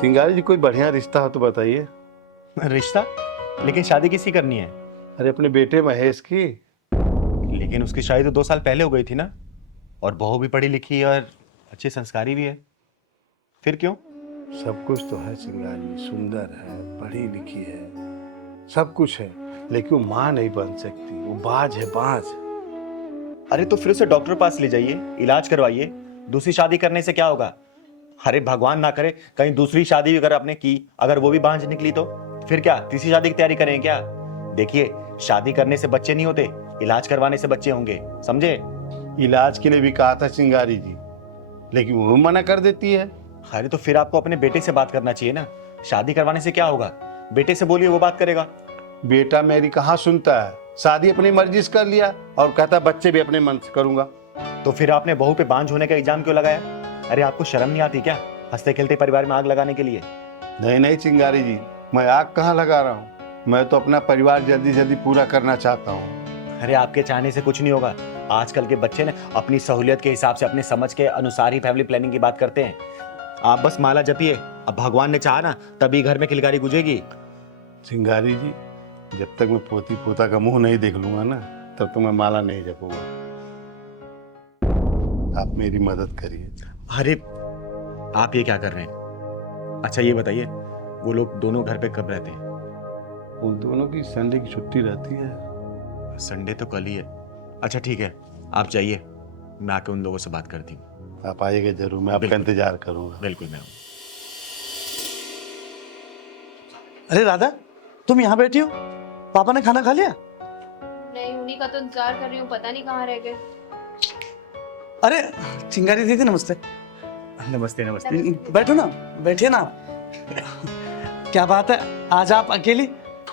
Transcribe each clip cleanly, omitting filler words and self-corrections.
चिंगारी जी, कोई बढ़िया रिश्ता हो तो बताइए। रिश्ता? लेकिन शादी किसी करनी है? अरे अपने बेटे महेश की। लेकिन उसकी शादी तो 2 साल पहले हो गई थी ना। और बहू भी पढ़ी लिखी और अच्छे संस्कारी भी है। फिर क्यों? सब कुछ तो है चिंगारी, सुंदर है, पढ़ी लिखी है, सब कुछ है, लेकिन वो माँ नहीं बन सकती। वो बाज है, बाज। अरे तो फिर उसे डॉक्टर पास ले जाइए, इलाज करवाइए। दूसरी शादी करने से क्या होगा? अरे भगवान ना करे कहीं दूसरी शादी अगर आपने की, अगर वो भी बांझ निकली तो फिर क्या तीसरी शादी की तैयारी करें क्या? देखिए, शादी करने से बच्चे नहीं होते, इलाज करवाने से बच्चे होंगे, समझे? इलाज के लिए भी कहा था चिंगारी जी, लेकिन वो मना कर देती है। अरे तो फिर आपको अपने बेटे से बात करना चाहिए ना। शादी करवाने से क्या होगा? बेटे से बोलिए, वो बात करेगा। बेटा मेरी कहाँ सुनता है। शादी अपनी मर्जी से कर लिया और कहता बच्चे भी अपने मन से करूंगा। तो फिर आपने बहू पे बांझ होने का इल्जाम क्यों लगाया? अरे आपको शर्म नहीं आती क्या हंसते खेलते परिवार में आग लगाने के लिए? नहीं नहीं चिंगारी जी, मैं आग कहाँ लगा रहा हूँ। मैं तो अपना परिवार जल्दी जल्दी पूरा करना चाहता हूँ। अरे आपके चाहने से कुछ नहीं होगा। आजकल के बच्चे ने अपनी सहूलियत के हिसाब से, अपने समझ के अनुसार ही फैमिली प्लानिंग की बात करते हैं। आप बस माला जपिए, अब भगवान ने चाहा ना तभी घर में किलकारी गुजेगी। चिंगारी जी, जब तक मैं पोती पोता का मुंह नहीं देख लूंगा ना, तब तक मैं माला नहीं जपूंगा। आप मेरी मदद करिए। अरे आप ये क्या कर रहे हैं? अच्छा ये बताइए, वो लोग दोनों घर पे कब रहते हैं? उन दोनों की संडे की छुट्टी रहती है। संडे तो कल ही है। अच्छा ठीक है, आप जाइए, मैं आके उन लोगों से बात करती हूँ। आप आइएगा जरूर, मैं आपका इंतजार करूंगा। बिल्कुल मैं हूँ। अरे राधा, तुम यहाँ बैठी हो? पापा ने खाना खा लिया? नहीं, उन्हीं का तो इंतजार कर रही हूँ, पता नहीं कहाँ रह गए। अरे चिंगारी दीदी नमस्ते। नमस्ते नमस्ते। बैठो ना, बैठिए ना आप। क्या बात है, आज आप अकेली?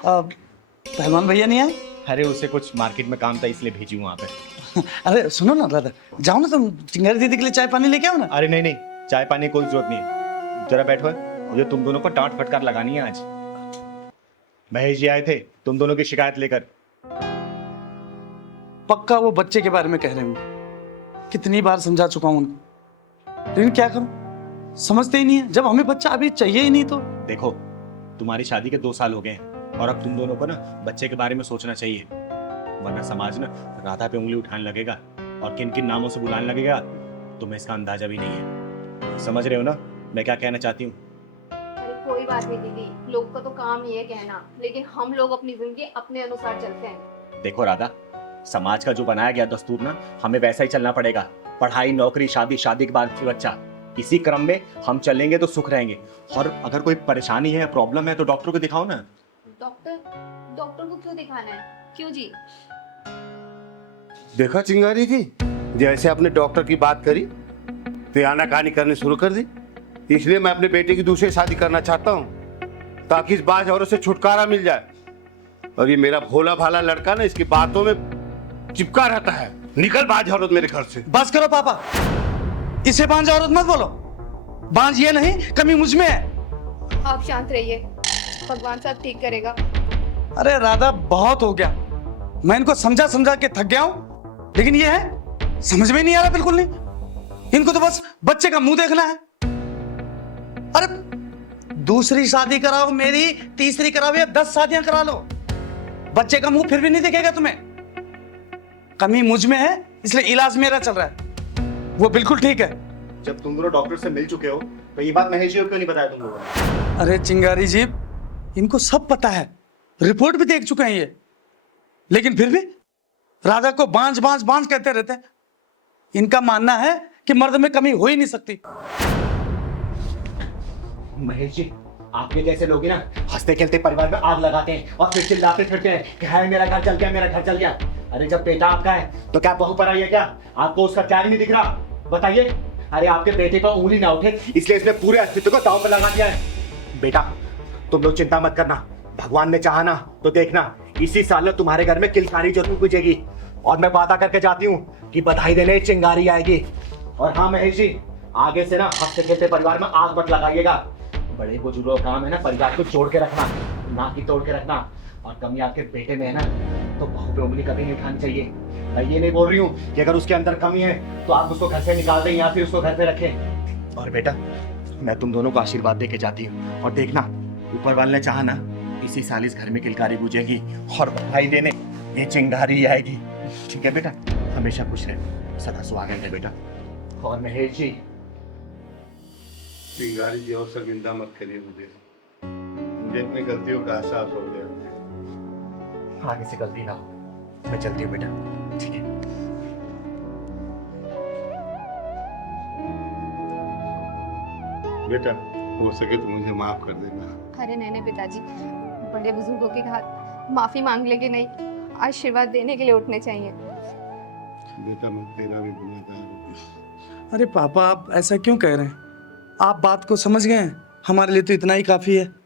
पहलवान भैया नहीं आए? अरे उसे कुछ मार्केट में काम था इसलिए भेजी हूँ वहाँ पे। अरे सुनो ना राधा, जाओ ना तुम चिंगारी दीदी के लिए चाय पानी लेके आओ ना। अरे नहीं नहीं, चाय पानी की कोई जरूरत नहीं है। जरा बैठो, मुझे तुम दोनों पर डांट फटकार लगानी है आज। महेश जी आए थे तुम दोनों की शिकायत लेकर। पक्का वो बच्चे के बारे में कह रहे हूँ। कितनी बार समझा चुका हूँ उनको, लेकिन क्या करूं, समझते ही नहीं है। जब हमें बच्चा अभी चाहिए ही नहीं तो। देखो, तुम्हारी शादी के 2 साल हो गए हैं और अब तुम दोनों को ना बच्चे के बारे में सोचना चाहिए, वरना समाज ना राधा पे उंगली उठाने लगेगा और किन किन नामों से बुलाने लगेगा, तुम्हें इसका अंदाजा भी नहीं है। समझ रहे हो ना मैं क्या कहना चाहती हूँ? अरे कोई बात नहीं दीदी, लोग का तो काम ही है कहना, लेकिन हम लोग अपनी जिंदगी अपने अनुसार चलते हैं। देखो राधा, समाज का जो बनाया गया दस्तूर ना, हमें वैसा ही चलना पड़ेगा। पढ़ाई, नौकरी, शादी, शादी के बाद फिर बच्चा, इसी क्रम में हम चलेंगे तो सुख रहेंगे। और अगर कोई परेशानी है, प्रॉब्लम है तो डॉक्टर को दिखाओ ना। डॉक्टर को क्यों दिखाना है? क्यों जी? देखा चिंगारी जी, जैसे आपने डॉक्टर की बात करी तो आनाकानी करनी शुरू कर दी। इसलिए मैं अपने बेटे की दूसरी शादी करना चाहता हूँ, ताकि इस बाज औरत से छुटकारा मिल जाए। और ये मेरा भोला भाला लड़का ना इसकी बातों में चिपका रहता है। निकल बाज औरत मेरे घर से। बस करो पापा, इसे बांझ औरत मत बोलो। बांझ ये नहीं, कमी मुझ में है। आप शांत रहिए, भगवान साहब ठीक करेगा। अरे राधा, बहुत हो गया। मैं इनको समझा समझा के थक गया हूं, लेकिन ये है समझ में नहीं आ रहा, बिल्कुल नहीं। इनको तो बस बच्चे का मुंह देखना है। अरे दूसरी शादी कराओ मेरी, तीसरी कराओ या 10 शादियां करा लो, बच्चे का मुंह फिर भी नहीं दिखेगा तुम्हें। कमी मुझ में है, इसलिए इलाज मेरा चल रहा है। वो बिल्कुल ठीक है। जब तुम दोनों डॉक्टर से मिल चुके हो तो ये बात महेश जी को क्यों नहीं बताया तुम लोगों ने? अरे चिंगारी जी, इनको सब पता है, रिपोर्ट भी देख चुके हैं ये, लेकिन फिर भी राधा को बांझ बांझ बांझ कहते रहते हैं। इनका मानना है कि मर्द में कमी हो ही नहीं सकती। महेश जी, आपके जैसे लोग ही ना हंसते खेलते परिवार में आग लगाते हैं और फिर चिल्लाते फिरते हैं कि हाय मेरा घर जल गया, मेरा घर जल गया। अरे जब बेटा आपका है तो क्या बहू पर आई है क्या? आपको उसका त्याग नहीं दिख रहा? बताइए। अरे आपके बेटे पर उंगली ना उठे इसलिए इसने पूरे अस्तित्व को दांव पर लगा दिया है। बेटा तुम लोग चिंता मत करना, भगवान ने चाहा ना तो देखना इसी साल तुम्हारे घर में किलकारी जरूर गुजेगी। और मैं वादा करके जाती हूँ कि बधाई देने चिंगारी आएगी। और हाँ महेश जी, आगे से ना हंसते खेलते परिवार में आग मत लगाइएगा। बड़े बुजुर्गों का काम है ना परिवार को जोड़ के रखना, ना कि तोड़ के रखना। और कमी आपके बेटे में है ना तो बहू पे उंगली कभी नहीं उठानी चाहिए। मैं ये नहीं बोल रही हूँ कि अगर उसके अंदर कमी है तो आप उसको घर से निकाल दें या फिर उसको घर पे रखें। और बेटा मैं तुम दोनों को आशीर्वाद दे के जाती हूँ, और देखना ऊपर वाले ने चाहा ना इसी साल इस घर में किलकारी बूझेगी और बधाई देने ये चिंगारी आएगी। ठीक है बेटा, हमेशा खुश रहे, सदा सुहागन रहे बेटा। और महेश जी, चिंगारी जी और शर्मिंदा मत करिए मुझे अपनी गलतियों का एहसास हो गया। आगे से गलती ना हो। मैं चलती हूँ बेटा। ठीक है। बेटा हो सके तो मुझे माफ कर देना। अरे नहीं नहीं पिताजी, बड़े बुजुर्गों के हाथ माफी मांग लेंगे नहीं, आशीर्वाद देने के लिए उठने चाहिए। बेटा मैं तेरा भी गुनहगार हूँ। अरे पापा, आप ऐसा क्यों कह रहे हैं? आप बात को समझ गए हैं, हमारे लिए तो इतना ही काफी है।